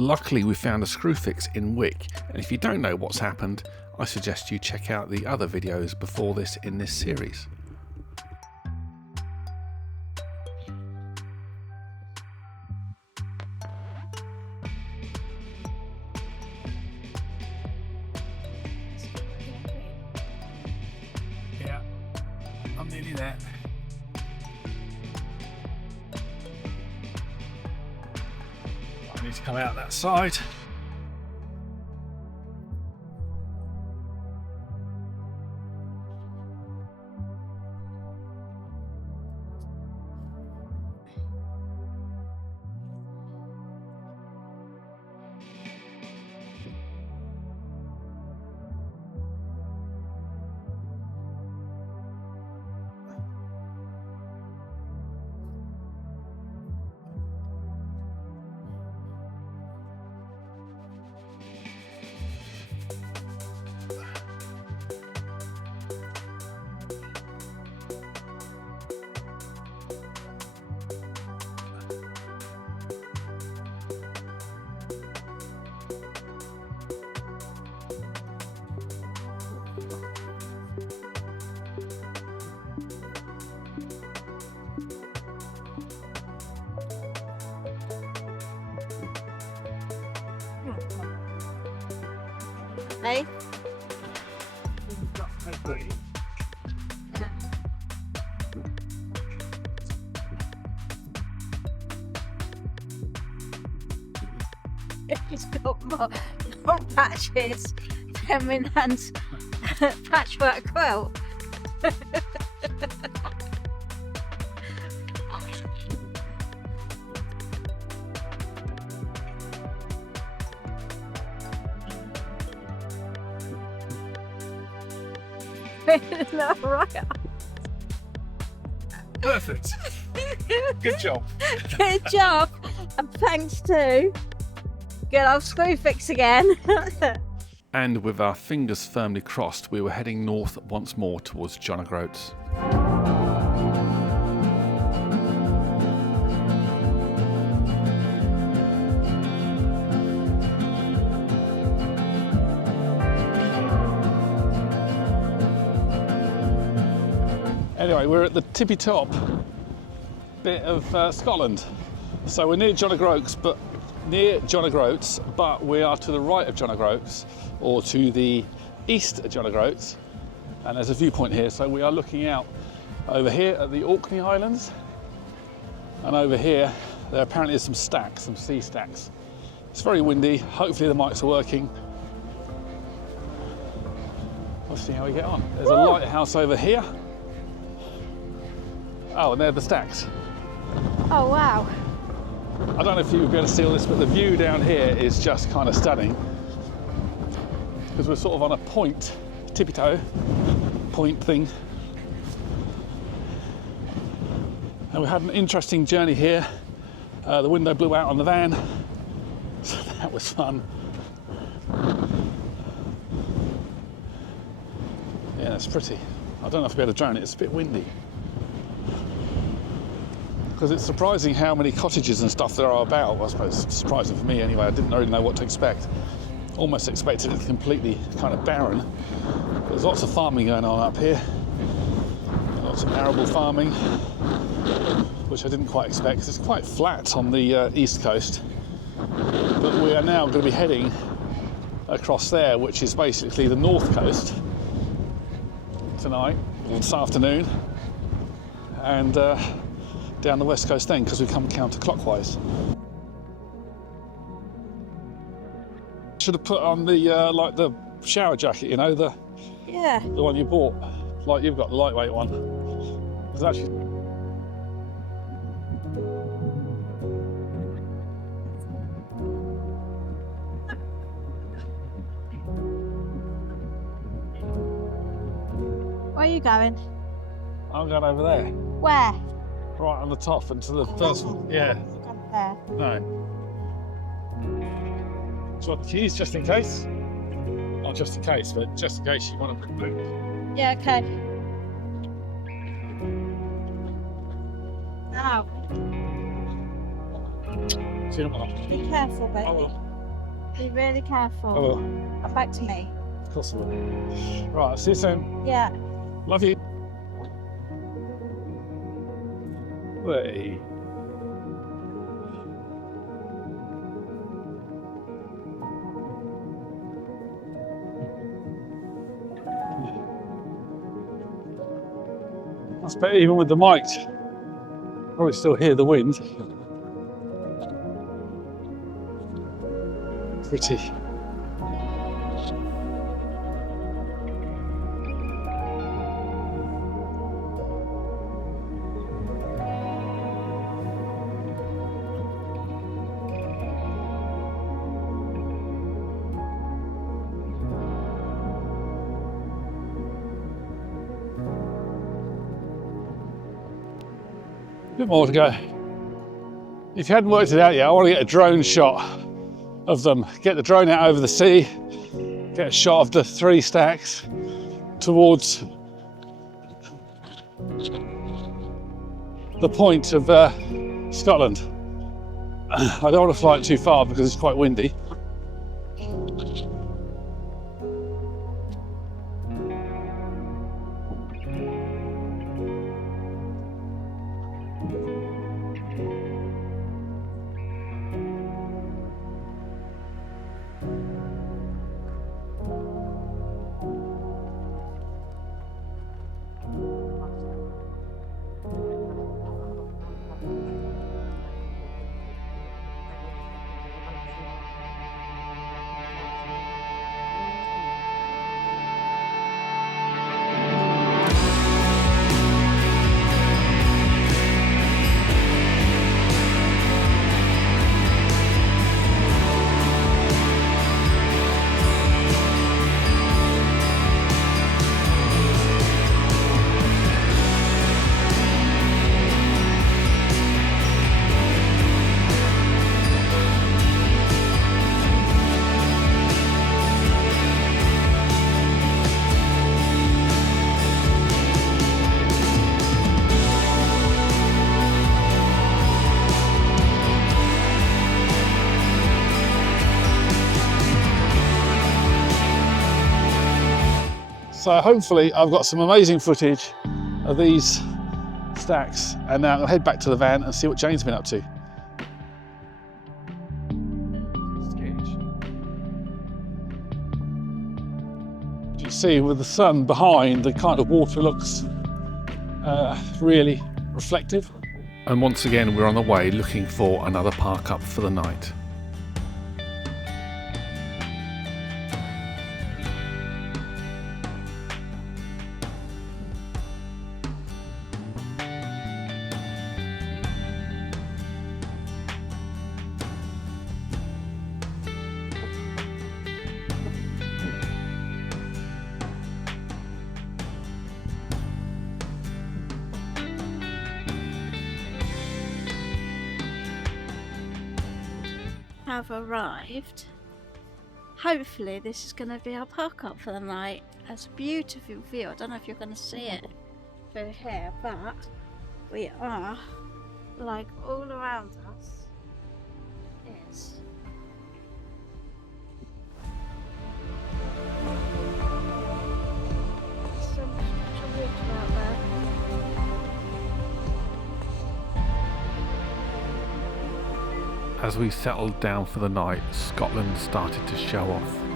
Luckily we found a screw fix in Wick, and if you don't know what's happened, I suggest you check out the other videos before this in this series. Yeah, I'm nearly there. I need to come out that side. Hey? It's got more patches than my nan's patchwork quilt. No, right. Perfect. Good job. Good job. And thanks to good old screw fix again. And with our fingers firmly crossed, we were heading north once more towards John O'Groats. Anyway, we're at the tippy top bit of Scotland. So we're near John O'Groats, but we are to the right of John O'Groats, or to the east of John O'Groats. And there's a viewpoint here, so we are looking out over here at the Orkney Islands. And over here, there apparently is some stacks, some sea stacks. It's very windy, hopefully the mics are working. We'll see how we get on. There's a lighthouse over here. Oh, and there are the stacks. Oh, wow. I don't know if you'll be able to see all this, but the view down here is just kind of stunning. Because we're sort of on a point, tippy-toe point thing. And we had an interesting journey here. The window blew out on the van, so that was fun. Yeah, it's pretty. I don't know if I'll be able to drone it, it's a bit windy. Because it's surprising how many cottages and stuff there are about. Well, I suppose it's surprising for me anyway. I didn't really know what to expect. Almost expected it completely kind of barren. There's lots of farming going on up here. Lots of arable farming, which I didn't quite expect because it's quite flat on the east coast. But we are now going to be heading across there, which is basically the north coast tonight, or this afternoon. And down the west coast then, because we come counterclockwise. Should have put on the like the shower jacket, you know, the one you bought, like you've got the lightweight one. It's actually Where are you going? I'm going over there, Where? right on the top into the first one. Yeah. There. No. Do you want the keys just in case? Not just in case, but just in case you want to. Yeah, okay. Now, See you tomorrow. be careful, baby. I will. Be really careful. I will. Come back to me. Of course I will. Right, see you soon. Yeah. Love you. Way. That's better even with the mic. Probably still hear the wind. Pretty. Bit more to go. If you hadn't worked it out yet, I want to get a drone shot of them. Get the drone out over the sea, get a shot of the 3 stacks towards the point of Scotland. I don't want to fly it too far because it's quite windy. So hopefully I've got some amazing footage of these stacks, and now I'll head back to the van and see what Jane's been up to. As you see with the sun behind, the kind of water looks really reflective. And once again we're on the way looking for another park up for the night. Have arrived. Hopefully this is going to be our park up for the night. It's a beautiful view. I don't know if you're going to see it through here, but we are, like, all around us is so much water out there. As we settled down for the night, Scotland started to show off.